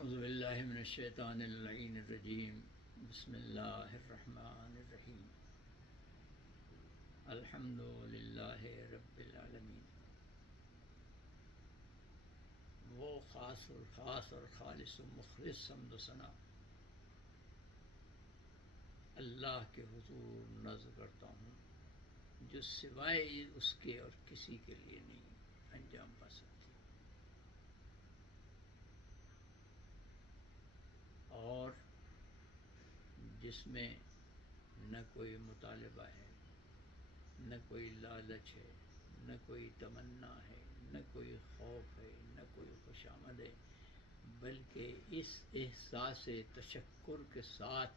اعوذ باللہ من الشیطان اللعین الرجیم بسم اللہ الرحمن الرحیم الحمد للہ رب العالمین. وہ خاص اور خالص و مخلص حمد و ثنا اللہ کے حضور نذر کرتا ہوں جو سوائے اس کے اور کسی کے لیے نہیں انجام پا سکتی، اور جس میں نہ کوئی مطالبہ ہے، نہ کوئی لالچ ہے، نہ کوئی تمنا ہے، نہ کوئی خوف ہے، نہ کوئی خوشامد ہے، بلکہ اس احساس تشکر کے ساتھ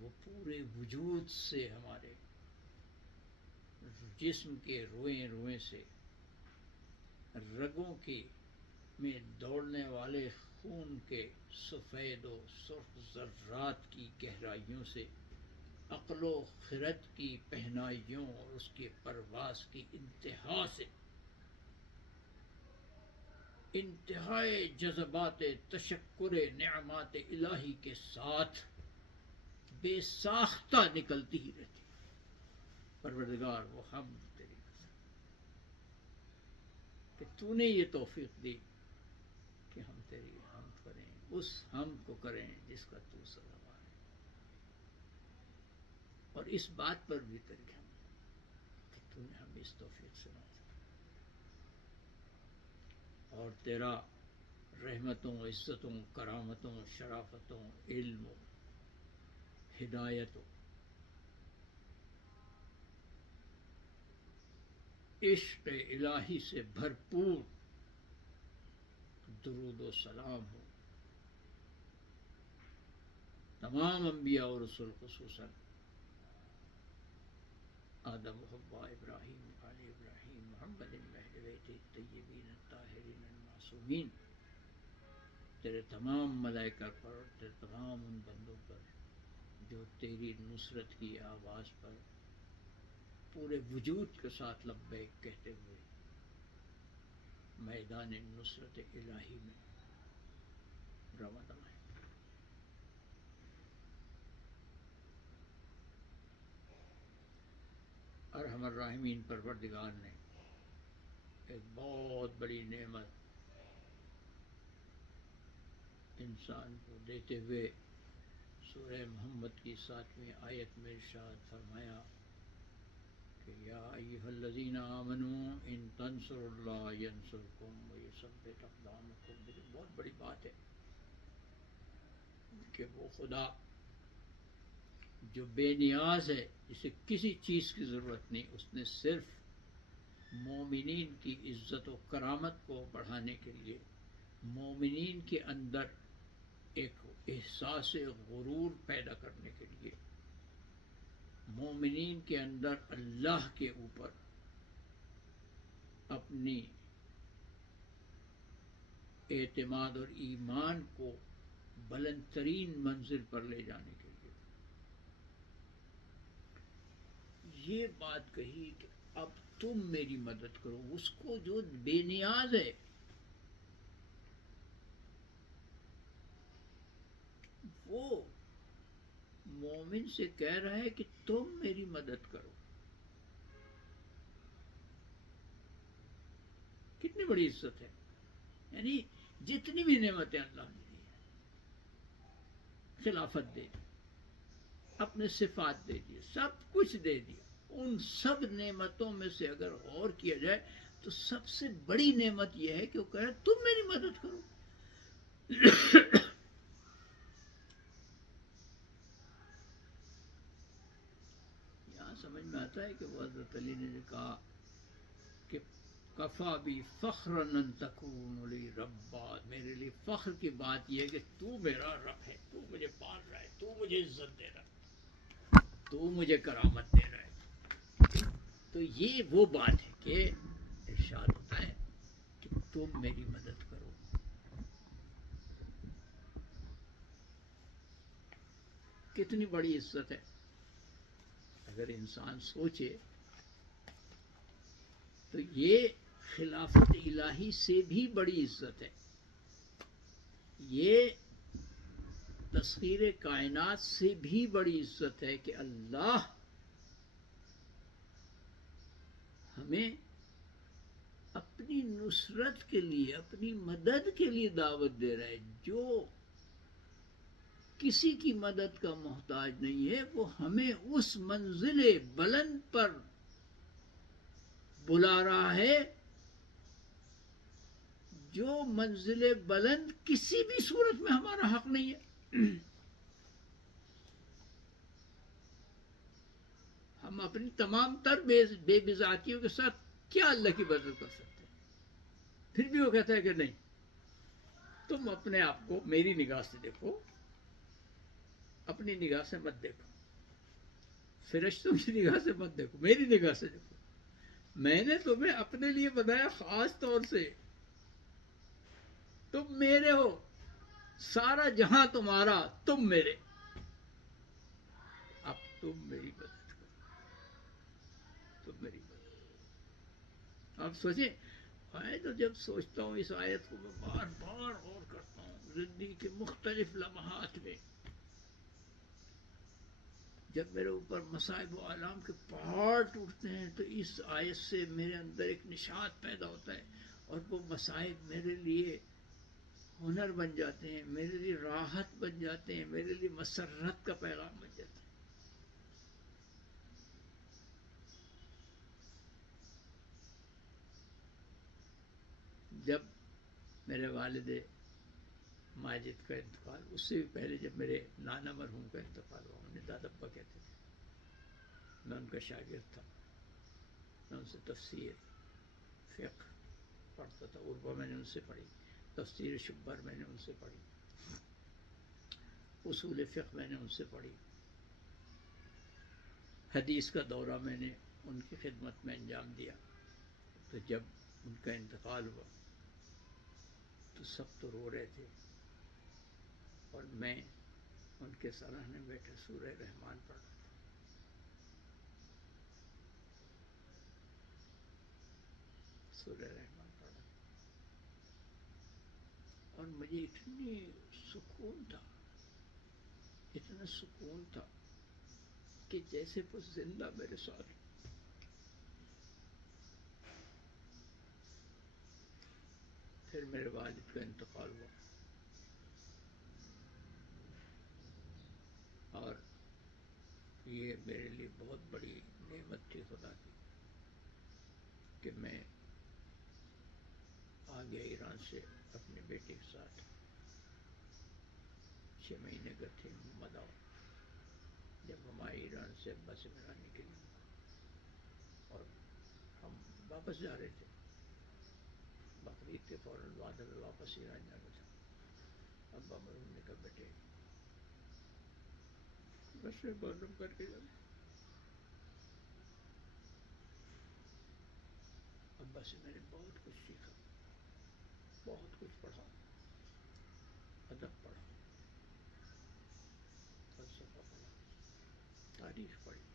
وہ پورے وجود سے، ہمارے جسم کے روئیں روئیں سے، رگوں کی میں دوڑنے والے خون کے سفید و سرخ ذرات کی گہرائیوں سے، عقل و خرد کی پہنائیوں اور اس کی پرواز کی انتہا سے، انتہائی جذبات تشکر نعمات الہی کے ساتھ بے ساختہ نکلتی ہی رہتی. پروردگار وہ ہم تیری قسم کہ تو نے یہ توفیق دی کہ ہم تیری حمد کریں، اس حمد کو کریں جس کا تو سزاوار ہے، اور اس بات پر بھی تیری حمد کہ تو نے ہمیں اس توفیق سے نوازا، اور تیرا رحمتوں، عزتوں، کرامتوں، شرافتوں، علم و ہدایت و عشق الہی سے بھرپور درود و سلام ہو تمام انبیاء اور رسول، خصوصاً آدم و حوا، ابراہیم، آل ابراہیم، محمد اہل بیت الطیبین الطاہرین المعصومین، تیرے تمام ملائکہ پر اور تیرے تمام ان بندوں پر جو تیری نصرت کی آواز پر پورے وجود کے ساتھ لبیک کہتے ہوئے میدان نصرت الہی میں رواں دمائیں. ارحم الراحمین پروردگار نے ایک بہت بڑی نعمت انسان کو دیتے ہوئے سورہ محمد کی 7ویں آیت میں ارشاد فرمایا کہ یا ایھا الذین آمنوا ان تنصروا اللہ ینصرکم ویثبت اقدامکم. یہ بہت بڑی بات ہے کہ وہ خدا جو بے نیاز ہے، جسے کسی چیز کی ضرورت نہیں، اس نے صرف مومنین کی عزت و کرامت کو بڑھانے کے لیے، مومنین کے اندر ایک احساس غرور پیدا کرنے کے لیے، مومنین کے اندر اللہ کے اوپر اپنی اعتماد اور ایمان کو بلند ترین منزل پر لے جانے کے لیے یہ بات کہی کہ اب تم میری مدد کرو. اس کو جو بے نیاز ہے، وہ مومن سے کہہ رہا ہے کہ تم میری مدد کرو. کتنی بڑی عزت ہے. یعنی جتنی بھی نعمتیں اللہ نے دی ہیں، خلافت دے دی، اپنے صفات دے دیے، سب کچھ دے دیا، ان سب نعمتوں میں سے اگر غور کیا جائے تو سب سے بڑی نعمت یہ ہے کہ وہ کہہ رہے تم میری مدد کرو. یہاں سمجھ میں آتا ہے کہ وہ حضرت علی نے کہا کہ کفا بھی فخر ان تکون لی ربا، میرے لیے فخر کی بات یہ ہے کہ تو میرا رب ہے، تو مجھے پال رہا ہے، تو مجھے عزت دے رہا ہے، تو مجھے کرامت دے رہا ہے. تو یہ وہ بات ہے کہ ارشاد ہوتا ہے کہ تم میری مدد کرو. کتنی بڑی عزت ہے. اگر انسان سوچے تو یہ خلافت الہی سے بھی بڑی عزت ہے. یہ تسخیر کائنات سے بھی بڑی عزت ہے کہ اللہ ہمیں اپنی نصرت کے لیے، اپنی مدد کے لیے دعوت دے رہا ہے. جو کسی کی مدد کا محتاج نہیں ہے وہ ہمیں اس منزل بلند پر بلا رہا ہے جو منزل بلند کسی بھی صورت میں ہمارا حق نہیں ہے. ہم اپنی تمام تر بے بذاتیوں کے ساتھ کیا اللہ کی مدد کر سکتے ہیں؟ پھر بھی وہ کہتا ہے کہ نہیں، تم اپنے آپ کو میری نگاہ سے دیکھو، اپنی نگاہ سے مت دیکھو، فرشتوں کی نگاہ سے مت دیکھو، میری نگاہ سے دیکھو. میں نے تمہیں اپنے لیے بنایا خاص طور سے، تم میرے ہو، سارا جہاں تمہارا، تم میرے. اب تم میری مدد کرو، تم میری مدد کرو. آپ سوچیں، میں تو جب سوچتا ہوں اس آیت کو، میں بار بار غور کرتا ہوں زندگی کے مختلف لمحات میں. جب میرے اوپر مصائب و آلام کے پہاڑ ٹوٹتے ہیں تو اس آیت سے میرے اندر ایک نشاط پیدا ہوتا ہے، اور وہ مصائب میرے لیے ہنر بن جاتے ہیں، میرے لیے راحت بن جاتے ہیں، میرے لیے مسرت کا پیغام بن جاتے ہیں. جب میرے والد ماجد کا انتقال، اس سے بھی پہلے جب میرے نانا مرحوم کا انتقال ہوا، انہیں دادا ابا کہتے تھے، میں ان کا شاگرد تھا. میں ان سے تفسیر، فقہ پڑھتا تھا. عربا میں نے ان سے پڑھی، تفسیر شبر میں نے ان سے پڑھی، اصول فقہ میں نے ان سے پڑھی. حدیث کا دورہ میں نے ان کی خدمت میں انجام دیا. تو جب ان کا انتقال ہوا تو سب تو رو رہے تھے، اور میں ان کے سراہنے بیٹھے سورہ رحمان پڑھ رہا تھا. سورہ رحمان پڑھ رہا تھا، اور مجھے اتنی سکون تھا، اتنا سکون تھا کہ جیسے وہ زندہ میرے ساتھ. پھر میرے والد کا انتقال ہوا، اور یہ میرے لیے بہت بڑی نعمت تھی خدا کی کہ میں آ گیا ایران سے اپنے بیٹے کے ساتھ. 6 مہینے کا تھے محمد آؤ. جب ہم آئے ایران سے ابا سے ملانے کے لیے، اور ہم واپس جا رہے تھے، بقرعید کے فوراً بعد ہمیں واپس ایران جانا تھا. ابا مرحوم نے کہا بیٹے بس میں معلوم کر کے جانا. ابا سے میں نے بہت کچھ سیکھا، بہت کچھ پڑھا، ادب پڑھا، فلسفہ پڑھا، تاریخ پڑھی،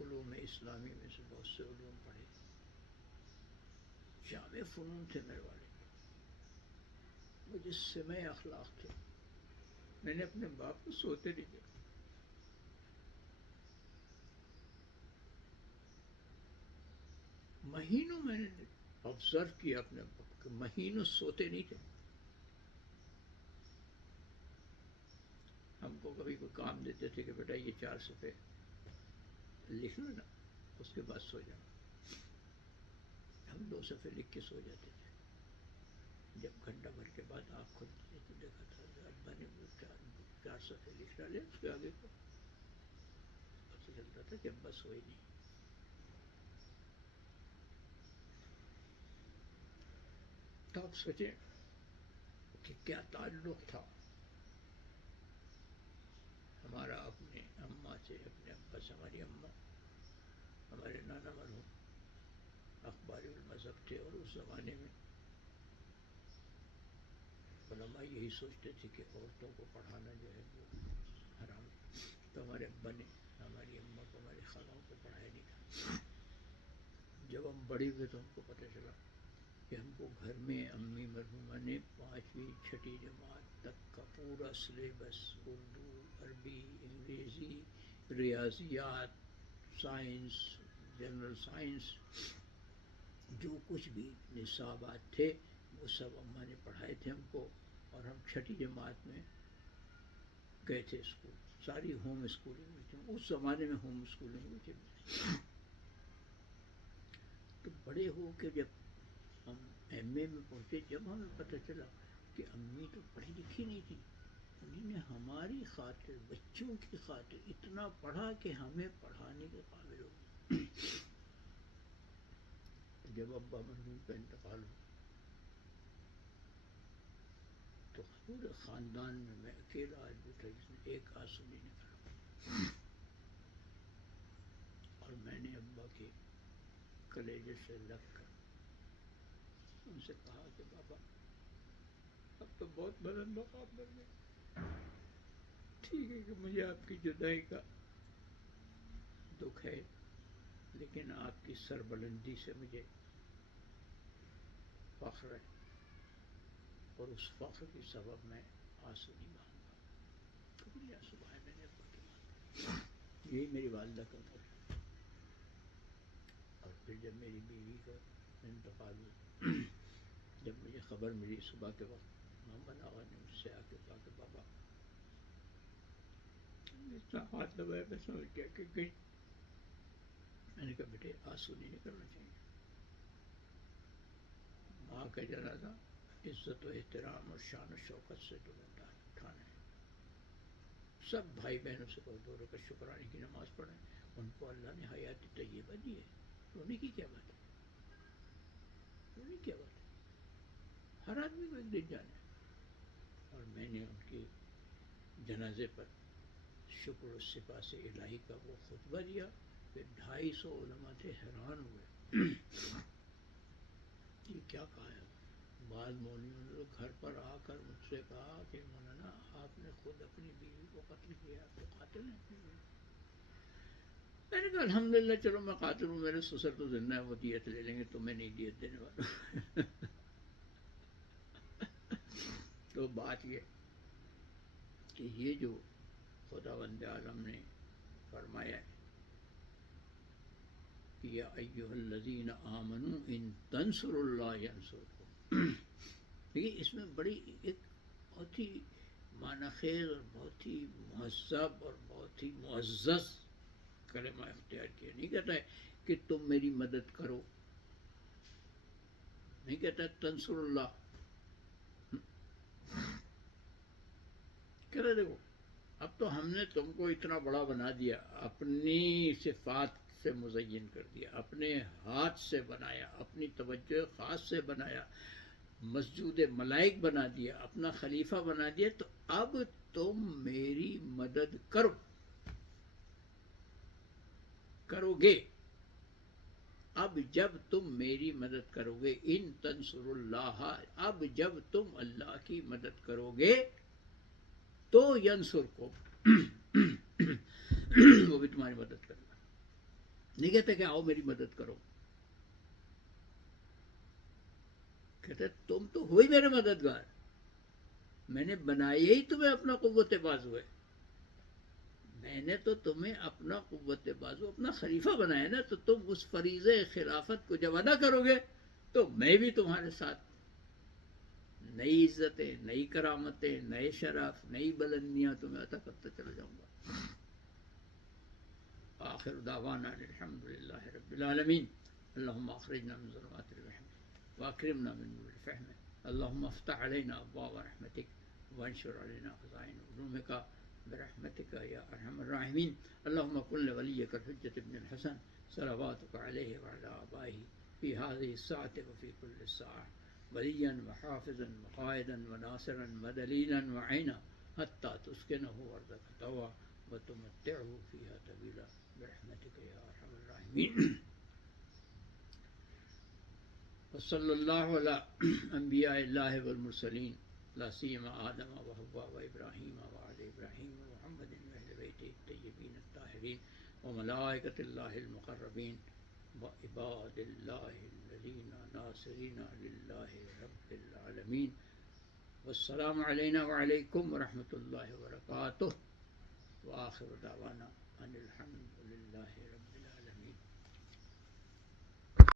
علوم اسلامی میں سے بہت سے علوم پڑھے. جامع فنون تھے میرے والد، مجسمہ اخلاق تھے. میں نے اپنے باپ کو سوتے نہیں دیکھا. مہینوں میں نے آبزرو کیا اپنے باپ کہ مہینوں سوتے نہیں تھے. ہم کو کبھی کوئی کام دیتے تھے کہ بیٹا یہ 4 صفحے لکھ لو نا، اس کے بعد سو جانا. ہم 2 صفحے لکھ کے سو جاتے تھے. جب گھنٹہ بھر کے بعد آنکھ کھلتی تھی تو دیکھا تھا ابا نے وہ 4 صفحے لکھ ڈالے، اس کے آگے کو پتہ چلتا تھا کہ ابا سوئے نہیں. تو آپ سوچیں کہ کیا تعلق تھا ہمارا اپنے اماں سے، اپنے ابا سے. ہماری اماں، ہمارے نانا مرحوم اخباری المذہب تھے، اور اس زمانے میں علماء یہی سوچتے تھے کہ عورتوں کو پڑھانا جو ہے وہ حرام ہے. تو ہمارے ابا نے ہماری اماں کو، ہماری خالوں کو پڑھایا نہیں تھا. جب ہم بڑے ہوئے تو ہم کو پتہ چلا کہ ہم کو گھر میں امی مرحومہ نے 5 5ویں 6ٹھی جماعت تک کا پورا سلیبس، اردو، عربی، انگریزی، ریاضیات، سائنس، جنرل سائنس، جو کچھ بھی نصابات تھے وہ سب اماں نے پڑھائے تھے ہم کو. اور ہم 6ٹھی جماعت میں گئے تھے اسکول. ساری ہوم اسکولنگ ہوئی تھی. اس زمانے میں ہوم اسکولنگ ہوئی تھی. تو بڑے ہو کے جب ہم ایم اے میں پہنچے، جب ہمیں پتہ چلا کہ امی تو پڑھی لکھی نہیں تھی، انہیں نے ہماری خاطر، بچوں کی خاطر اتنا پڑھا کہ ہمیں پڑھانے کے قابل ہو گئے. جب ابا مرحوم کا انتقال ہوا تو پورے خاندان میں اکیلا آدمی تھا جس نے ایک آنسو نہیں نکالا. اور میں نے ابا کے کلیجے سے لگ کر ان سے کہا کہ بابا اب تو بہت بلند مقام پر گئے، ٹھیک ہے کہ مجھے آپ کی جدائی کا دکھ ہے، لیکن آپ کی سربلندی سے مجھے فخر ہے، اور اس فخر کی سبب میں آنسو نہیں بہاؤں گا. کبھی نہیں آنسو بہائے میں نے ابا کی ماں. یہی میری والدہ کا عمر ہے. اور پھر جب میری بیوی کا انتقال ہوا، جب مجھے خبر ملی صبح کے وقت، محمد آغا نے مجھ سے آ کے کہا کہ بابا، اتنا ہاتھ دبایا میں سمجھ گیا کہ گئی. میں نے کہا بیٹے آنسو نہیں نکلنا چاہیے. ماں کا جنازہ عزت و احترام اور شان و شوکت سے تمہیں اٹھانا ہے. سب بھائی بہنوں سے کہو 2 رکعت شکرانے کی نماز پڑھیں. ان کو اللہ نے حیات طیبہ دی ہے، رونے کی کیا بات ہے؟ رونے کی کیا بات ہے؟ ہر آدمی کو ایک دن جانا ہے. اور میں نے ان کے جنازے پر شکر و سپاس الہی کا وہ خطبہ دیا کہ 250 علماء تھے، حیران ہوئے یہ کیا کہا ہے. بعض مولویوں نے گھر پر آ کر مجھ سے کہا کہ مولانا آپ نے خود اپنی بیوی کو قتل کیا، آپ تو قاتل ہیں اپنی بیوی. میں نے کہا الحمدللہ، چلو میں قاتل ہوں، میرے سسر تو زندہ ہے، وہ دیت لے لیں گے، تو میں نہیں دیت دینے والا. تو بات یہ کہ یہ جو خداوند عالم نے فرمایا ہے کہ یا ایھا الذین آمنوا ان تنصروا اللہ ینصرکم، دیکھیے اس میں بڑی ایک بہت ہی معنی خیز اور بہت ہی مہذب اور بہت ہی معزز کلمہ اختیار کیا. نہیں کہتا ہے کہ تم میری مدد کرو، نہیں کہتا ہے تنصر اللہ. کہتا دیکھو اب تو ہم نے تم کو اتنا بڑا بنا دیا، اپنی صفات سے مزین کر دیا، اپنے ہاتھ سے بنایا، اپنی توجہ خاص سے بنایا، مسجود ملائک بنا دیا، اپنا خلیفہ بنا دیا، تو اب تم میری مدد کرو گے. اب جب تم میری مدد کرو گے، ان تنصر اللہ، اب جب تم اللہ کی مدد کرو گے تو ینصرکم، وہ بھی تمہاری مدد کرے گا. نہیں کہتے کہ آؤ میری مدد کرو، کہتے تم تو ہوئی میرے مددگار، میں نے بنایا ہی تمہیں اپنا قوت بازو ہے، میں نے تو تمہیں اپنا قوت بازو، اپنا خلیفہ بنایا نا، تو تم اس فریضہ خلافت کو جب ادا کرو گے تو میں بھی تمہارے ساتھ نئی عزتیں، نئی کرامتیں، نئے شرف، نئی بلندیاں تمہیں عطا کرتا چلا جاؤں گا. آخر دعوانا الحمدللہ رب العالمین. اللہم اخرجنا من ظلمات الوہم واکرمنا من نور الفہم. اللہم افتح علینا ابواب رحمتک وانشر علینا خزائن علومک برحمتک یا ارحم الراحمین. اللہم کن لولیک الحجۃ ابن الحسن صلواتک علیہ وعلی آبائہ فی هذه الساعة وفی کل ساعة ولیا وحافظا وقائدا وناصرا ودلیلا وعینا حتی تسکنہ ارضک طوعا وتمتعہ فیہا طویلا برحمتک یا ارحم الراحمین. وصلی اللہ علی انبیاء اللہ والمرسلین لا سیما آدم و حوا و ابراہیم وآل ابراہیم ومحمد واہل بیتہ الطیبین الطاہرین وملائکۃ اللہ المقربین وعباد اللہ الذین ناصرین للہ رب العالمین. والسلام علینا وعلیکم ورحمۃ اللہ وبرکاتہ، وآخر دعوانا ان الحمد للہ رب